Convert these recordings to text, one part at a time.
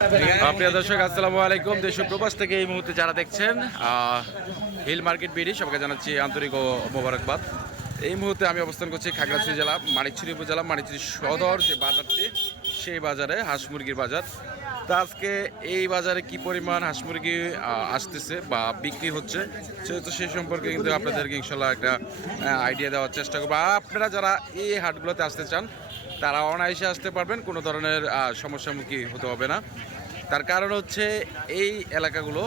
প্রিয় দর্শক, আসসালামু আলাইকুম। দেশ প্রবাস থেকে এই মুহূর্তে যারা দেখছেন হিল মার্কেট বিডি, সবাইকে জানাচ্ছি আন্তরিক ও মোবারকবাদ। এই মুহূর্তে আমি অবস্থান করছি খাগড়াছড়ি জেলা, মানিকছড়ি উপজেলা, মানিকছড়ি সদর যে বাজারটি, সেই বাজারে, হাঁস মুরগির বাজার। তা আজকে এই বাজারে কি পরিমাণ হাঁস মুরগি আসতেছে বা বিক্রি হচ্ছে, সেহেতু সেই সম্পর্কে কিন্তু আপনাদেরকে ইনশাল্লাহ একটা আইডিয়া দেওয়ার চেষ্টা করব। আপনারা যারা এই হাটগুলোতে আসতে চান তারা অনায়াসে আসতে পারবেন কোনো ধরনের আহ, সমস্যার মুখী হতে হবে না। তার কারণ হচ্ছে এই এলাকাগুলো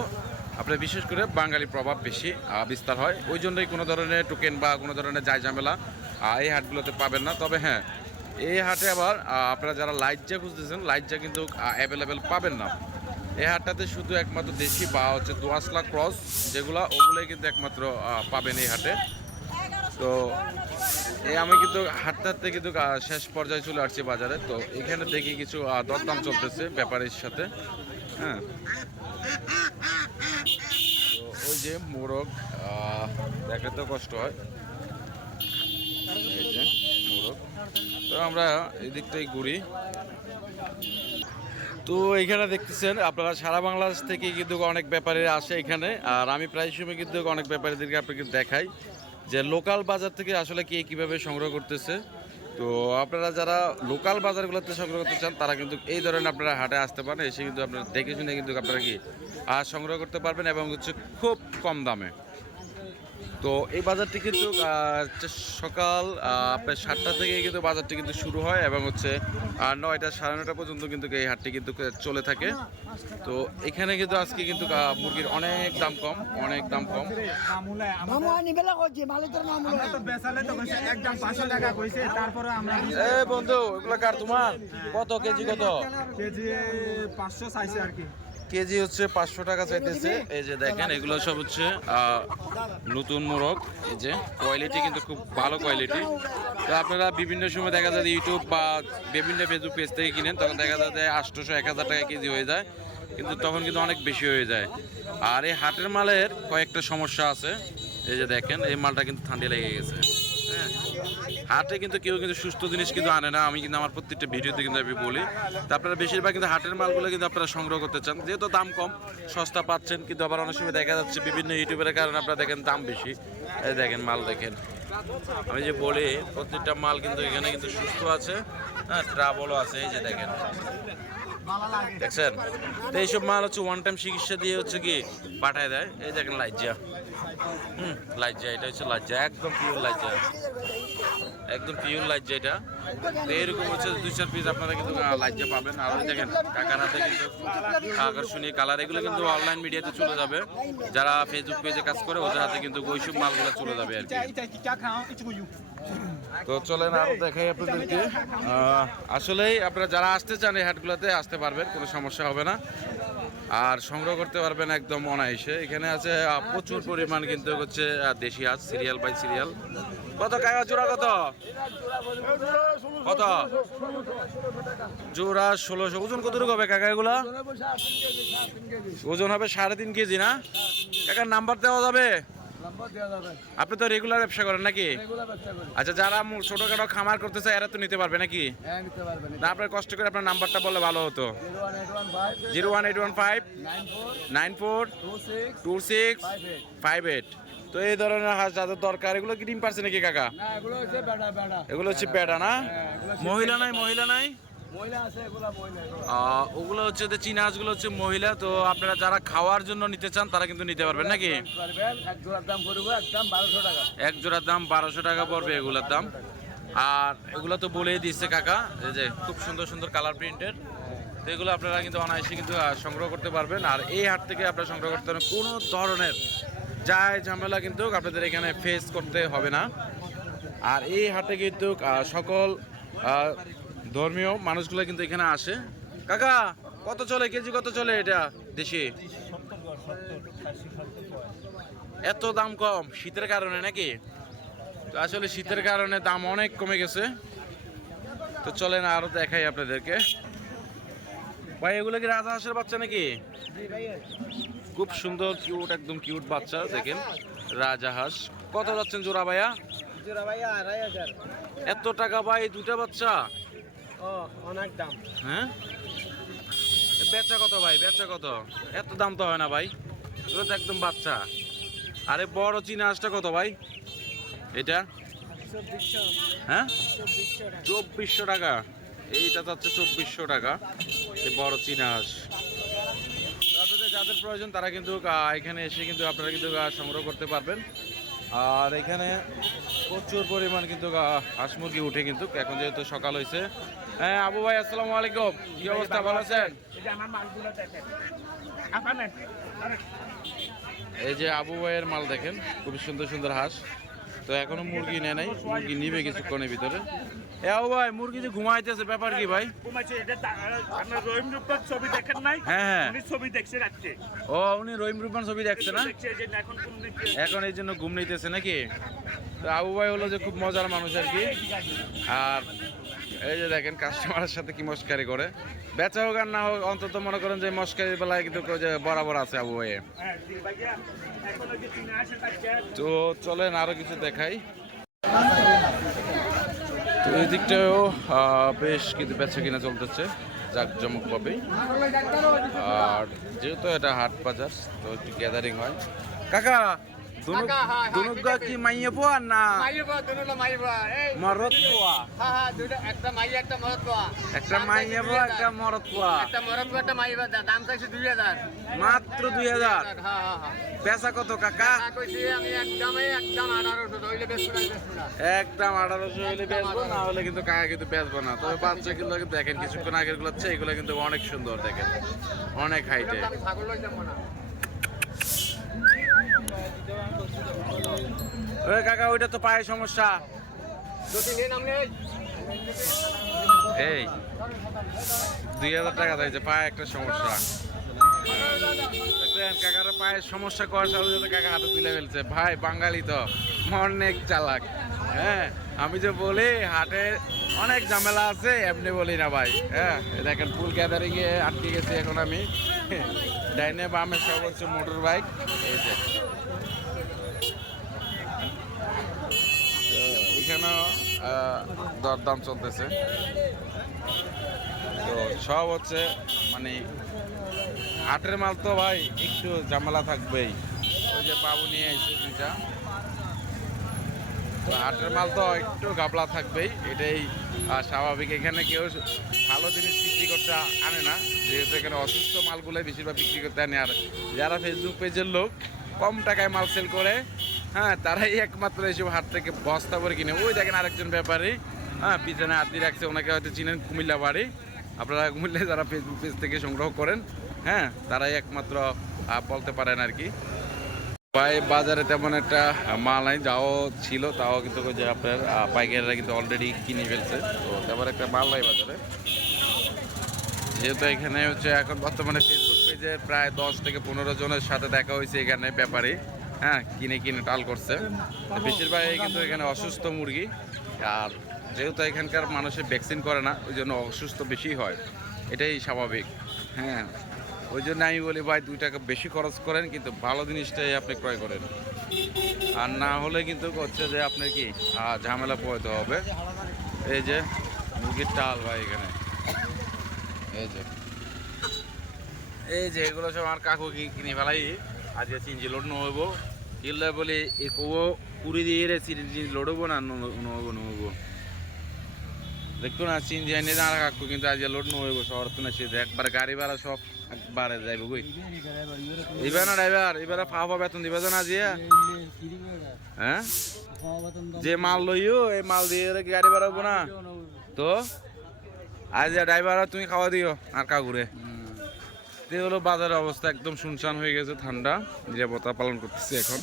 আপনার বিশেষ করে বাঙালি প্রভাব বেশি বিস্তার হয়। ওই জন্যই কোনো ধরনের টোকেন বা কোনো ধরনের যায় ঝামেলা এই হাটগুলোতে পাবেন না। তবে হ্যাঁ এই হাটে আবার আপনারা যারা লাইটজা খুঁজতেছেন লাইট যা কিন্তু অ্যাভেলেবেল পাবেন না। এই হাটটাতে শুধু একমাত্র দেশি বা হচ্ছে দোয়াশলা ক্রস যেগুলো ওগুলোই কিন্তু একমাত্র পাবেন এই হাটে। তো এই আমি কিন্তু হাঁটতে হাঁটতে কিন্তু শেষ পর্যায়ে চলে আসছি বাজারে। তো এখানে দেখি কিছু দরদাম চলতেছে ব্যাপারীর সাথে। হ্যাঁ। ওই যে মোরগ দেখাতেও কষ্ট হয়। এই যে মোরগ। তো আমরা এই দিকটাই ঘুরি। তো এখানে দেখতেছেন, আপনারা সারা বাংলাদেশ থেকে কিন্তু অনেক ব্যাপারীরা আসে এখানে। আর আমি প্রায় সময় কিন্তু অনেক ব্যাপারীদেরকে আপনাকে দেখাই। যে লোকাল বাজার থেকে আসলে কে কীভাবে সংগ্রহ করতেছে? তো আপনারা যারা লোকাল বাজারগুলোতে সংগ্রহ করতে চান, তারা কিন্তু এই ধরনের আপনারা হাটে আসতে পারেন। এসে কিন্তু আপনারা দেখে শুনে কিন্তু আপনারা কি আর সংগ্রহ করতে পারবেন এবং হচ্ছে খুব কম দামে। তো এই বাজারটি কিন্তু সকাল আপনার সাতটা থেকে কিন্তু বাজারটি কিন্তু শুরু হয় এবং হচ্ছে আর নয়টা সাড়ে নয়টা পর্যন্ত কিন্তু এই হাটটি কিন্তু চলে থাকে। তো এখানে কিন্তু আজকে কিন্তু মুরগির অনেক দাম কম অনেক দাম কম। বন্ধু এগুলো কার তোমার? কত কেজি কত? কেজি পাঁচশো চাইছে আর কি। কেজি হচ্ছে পাঁচশো টাকা চাইতেছে। এই যে দেখেন, এগুলো সব হচ্ছে নতুন মোরগ। এই যে কোয়ালিটি কিন্তু খুব ভালো কোয়ালিটি তো আপনারা বিভিন্ন সময় দেখা যায় ইউটিউব বা বিভিন্ন ফেসবুক পেজ থেকে কিনেন, তখন দেখা যায় আটশোশো, এক হাজার টাকা কেজি হয়ে যায়, কিন্তু তখন কিন্তু অনেক বেশি হয়ে যায়। আর এই হাটের মালের কয়েকটা সমস্যা আছে। এই যে দেখেন, এই মালটা কিন্তু ঠান্ডা লেগে গেছে। হ্যাঁ হাটে কিন্তু কেউ কিন্তু সুস্থ জিনিস কিন্তু আনে না। আমি কিন্তু আমার প্রত্যেকটা ভিডিওতে কিন্তু আমি বলি। তা আপনারা বেশিরভাগ কিন্তু হাটের মালগুলো কিন্তু আপনারা সংগ্রহ করতে চান। যেহেতু দাম কম, সস্তা পাচ্ছেন, কিন্তু আবার অনেক সময় দেখা যাচ্ছে বিভিন্ন ইউটিউবের কারণে আপনারা দেখেন দাম বেশি। দেখেন মাল দেখেন। আমি যে বলি, প্রত্যেকটা মাল কিন্তু এখানে কিন্তু সুস্থ আছে হ্যাঁ ট্রাবলও আছে, এই যে দেখেন। দেখছেন? তো এইসব মাল হচ্ছে ওয়ান টাইম চিকিৎসা দিয়ে হচ্ছে কি পাঠায় দেয়। এই দেখেন লাজ্জা হুম লাজ্জা এটা হচ্ছে লাজ্জা একদম পিওর লাজ্জা একদম পিওর লাজ্জা এটা। তো এরকম হচ্ছে দুই চার পিস আপনারা কিন্তু লাজ্জা পাবেন। আর দেখেন, কাকার হাতে কিন্তু আকর্ষণীয় কালার এগুলো কিন্তু অনলাইন মিডিয়াতে চলে যাবে। যারা ফেসবুক পেজে কাজ করে, ওদের হাতে কিন্তু ওইসব মালগুলো চলে যাবে আর কি। তো চলেন আরও দেখাই আপনাদেরকে। আহ, আসলেই আপনারা যারা আসতে চান এই হাটগুলোতে আসতে পারবেন কোনো সমস্যা হবে না। আর সংগ্রহ করতে পারবেন একদম অনায়াসে। এখানে আছে প্রচুর পরিমাণ কিন্তু হচ্ছে দেশি হাঁস সিরিয়াল বাই সিরিয়াল। কত কাকা জোড়া কত? কত? জোড়া ষোলোশো। ওজন কতটুকু হবে কাকা এগুলা? ওজন হবে সাড়ে তিন কেজি না? কাকার নাম্বার দেওয়া যাবে? আপনি তো রেগুলার ব্যবসা করেন নাকি? আচ্ছা যারা ছোটখাটো খামার করতে চায় এরা তো নিতে পারবে নাকি? না আপনার কষ্ট করে আপনার নাম্বারটা বললে ভালো হতো। Zero one eight one five. Nine four two six five eight. তো এই ধরনের হাঁস যাদের দরকার এগুলো কি ডিম পারছে নাকি কাকা? এগুলো হচ্ছে বেড়া না? মহিলা নাই মহিলা নাই? ওগুলো হচ্ছে যে চীনা হাঁসগুলো হচ্ছে মহিলা তো আপনারা যারা খাওয়ার জন্য নিতে চান তারা কিন্তু নিতে পারবেন নাকি? এক জোড়ার দাম বারোশো টাকা। পড়বে এগুলোর দাম। আর এগুলো তো বলেই দিচ্ছে কাকা এই যে খুব সুন্দর সুন্দর কালার প্রিন্টের তো এগুলো আপনারা কিন্তু অনায়াসে কিন্তু সংগ্রহ করতে পারবেন। আর এই হাট থেকে আপনারা সংগ্রহ করতে পারবেন। কোনো ধরনের যায় ঝামেলা কিন্তু আপনাদের এখানে ফেস করতে হবে না। আর এই হাটে কিন্তু সকল ধর্মীয় মানুষগুলো কিন্তু এখানে আসে। কাকা কত চলে? কেজি কত চলে এটা? দেশে? এত দাম কম? শীতের কারণে নাকি? তো আসলে শীতের কারণে দাম অনেক কমে গেছে। তো চলেন আরও দেখাই আপনাদেরকে। ভাই এগুলো কি রাজা হাঁসের বাচ্চা নাকি? খুব সুন্দর কিউট একদম কিউট বাচ্চা দেখেন। রাজা হাঁস। কত যাচ্ছেন জোড়া ভাইয়া? এত টাকা ভাই দুটা বাচ্চা? অনেক দাম। হ্যাঁ? বেচা কত ভাই? বেচা কত? এত দাম তো হয় না ভাই। এগুলো তো একদম বাচ্চা। আরে বড় চীনা হাঁসটা কত ভাই? এটা? হ্যাঁ? চব্বিশশো টাকা। এইটা তো হচ্ছে চব্বিশশো টাকা, এই বড় চীনা হাঁস। যাদের প্রয়োজন, তারা কিন্তু এখানে এসে কিন্তু আপনারা কিন্তু সংগ্রহ করতে পারবেন। আর এখানে প্রচুর পরিমাণ কিন্তু হাঁস মুরগি উঠে কিন্তু, এখন যেহেতু সকাল হয়েছে হ্যাঁ আবু ভাই আসসালামু আলাইকুম। কি অবস্থা? ভালো আছেন? এই যে আবু ভাইয়ের মাল দেখেন খুবই সুন্দর সুন্দর হাঁস। তো এখনও মুরগি নেয় নাই মুরগি নিবে কিছুক্ষণের ভিতরে। ভাই মুরগি যে ঘুমাইতেছে ব্যাপার কি ভাই? ঘুমাইছে এটা দা- রহিম রূপার ছবি দেখেন নাই? হ্যাঁ হ্যাঁ। উনি ছবি দেখছে রাত্রে। ও উনি রহিম ছবি দেখছে না? এখন এই জন্য ঘুম নিতেছে নাকি? তো আবু ভাই হলো যে খুব মজার মানুষ আর কি। আর এই যে দেখেন কাস্টমারের সাথে কি মস্কারি করে। বেচা হোক আর না হোক, অন্তত মনে করেন যে মস্কারির বেলায় কিন্তু যে বরাবর আছে আবু ভাইয়া। তো চলেন আরও কিছু দেখাই। তো এই দিকটাও বেশ কিন্তু বেচা কিনা চলতেছে জাকজমক ভাবে আর যেহেতু এটা হাট বাজার, তো একটু গ্যাদারিং হয়। কাকা দুনুগা কি মাইয়ে পোয়া না? মাইবা দুটো মাইবা এই। মরদ পোয়া। হ্যাঁ হ্যাঁ দুটো একটা মাইয়া একটা মরদ পোয়া। একটা মাইয়ে পোয়া একটা মরদ পোয়া। একটা মরদ পোয়া একটা মাইবা দাম চাইছে দুই হাজার। মাত্র হ্যাঁ হ্যাঁ হ্যাঁ কত কাকা? কইছি আমি একদমই একদম আঠারোশো ধরলে বেশ বেশ না। একদম হলে বেচবো না হলে কিন্তু কাকা কিন্তু বেচবো না। তবে বাচ্চা গুলো কিন্তু দেখেন কিছুক্ষণ আগেরগুলো এগুলো কিন্তু অনেক সুন্দর দেখেন। অনেক হাইটে। আমি ছাগল লই যাব না। ওই কাকা, ওইটা তো পায়ে সমস্যা। এই, দুই হাজার টাকা চাইছে পায়ে একটা সমস্যা। দেখছেন, কাকার পায়ের সমস্যা করার সাথে কাকা হাতে তুলে ফেলছে। ভাই, বাঙালি তো, অনেক চালাক। হ্যাঁ আমি যে বলি, হাটে অনেক ঝামেলা আছে, এমনি বলি না ভাই। হ্যাঁ দেখেন, ফুল গ্যাদারিং এ আটকে গেছি এখন আমি। ডাইনে বামে সব হচ্ছে মোটর বাইক। এই যে। এখানেও দরদাম চলতেছে। তো সব হচ্ছে মানে হাটের মাল তো ভাই, একটু ঝামেলা থাকবেই। ওই যে বাবু নিয়ে এসে দুইটা। হাটের মাল তো একটু গাবলা থাকবেই, এটাই স্বাভাবিক। এখানে কেউ ভালো জিনিস বিক্রি করতে আনে না, যেহেতু এখানে অসুস্থ মালগুলোই বেশিরভাগ বিক্রি করতে আনে। আর যারা ফেসবুক পেজের লোক, কম টাকায় মাল সেল করে হ্যাঁ তারাই একমাত্র এইসব হাট থেকে বস্তা করে কিনে। ওই দেখেন আরেকজন ব্যাপারী হ্যাঁ পিছনে হাতি রাখছে, ওনাকে হয়তো চিনেন কুমিল্লা বাড়ি। আপনারা কুমিল্লায় যারা ফেসবুক পেজ থেকে সংগ্রহ করেন হ্যাঁ তারাই একমাত্র বলতে পারেন আর কি। ভাই, বাজারে তেমন একটা মাল নাই, যাও ছিল, তাও কিন্তু যে আপনার পাইকারিরা কিন্তু অলরেডি কিনে ফেলছে। তো তেমন একটা মাল নাই বাজারে। যেহেতু এখানে হচ্ছে এখন বর্তমানে ফেসবুক পেজে প্রায় দশ থেকে পনেরো জনের সাথে দেখা হয়েছে এখানে ব্যাপারে। হ্যাঁ কিনে কিনে টাল করছে। বেশিরভাগই কিন্তু এখানে অসুস্থ মুরগি। আর যেহেতু এখানকার মানুষের ভ্যাকসিন করে না, ওই জন্য অসুস্থ বেশি হয়। এটাই স্বাভাবিক। হ্যাঁ। ওই জন্য আমি বলি, ভাই, দুই টাকা বেশি খরচ করেন, কিন্তু ভালো জিনিসটাই আপনি ক্রয় করেন। আর না হলে কিন্তু হচ্ছে যে আপনার কি ঝামেলা পোহাতে হবে। এই যে, মুরগির টাল ভাই এখানে। এই যে। এই যে, এগুলো সব আমার কাকু কিনে ফেলাই। আজকে চিনজি লোড নহব কিনলে বলি, এ কব পুরি দিয়ে রে চিনজি লোডবো না নহব নহব দেখতো না চিনজি এনে না কাকু কিন্তু আজকে লোড নহব শহর তো না সে একবার গাড়ি ভাড়া সব। একবারে যাইব কই? দিবে না ড্রাইভার, এবারে ফা ফা বেতন দিবা জানা আজিয়া হ্যাঁ? যে মাল লইও, এই মাল দিয়ে গাড়ি ভাড়া হব না। তো? আজ ড্রাইভার, তুমি খাওয়া দিও, আর কাকুরে। তে হলো বাজারের অবস্থা, একদম শুনশান হয়ে গেছে ঠান্ডা, নিরাপত্তা পালন করতেছি এখন।